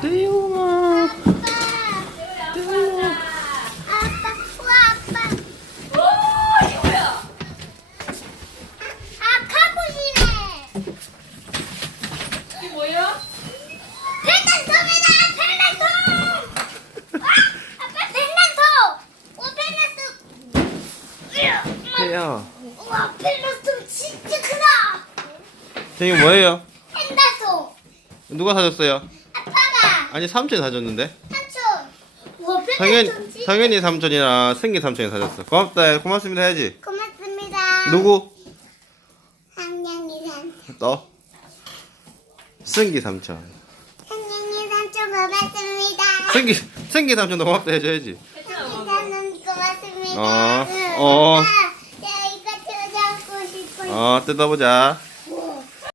아빠. 띠용. 아빠. 우와? 아. 아, 펜란톱 진짜 크다. 띠용 뭐예요? 누가 사줬어요? 아니 삼촌이 사줬는데. 삼촌. 우와 성현 펜란톱 진짜. 성현이 삼촌이랑 승기 삼촌이 사줬어. 고맙다. 고맙습니다 해야지. 고맙습니다. 누구? 한양이 삼촌. 너. 승기 삼촌. 고맙습니다. 승기 승기 삼촌도 고맙다 해줘야지. 고맙습니다. 어, 어. 아, 야 이거 뜯어갖고 싶어요. 어 뜯어보자.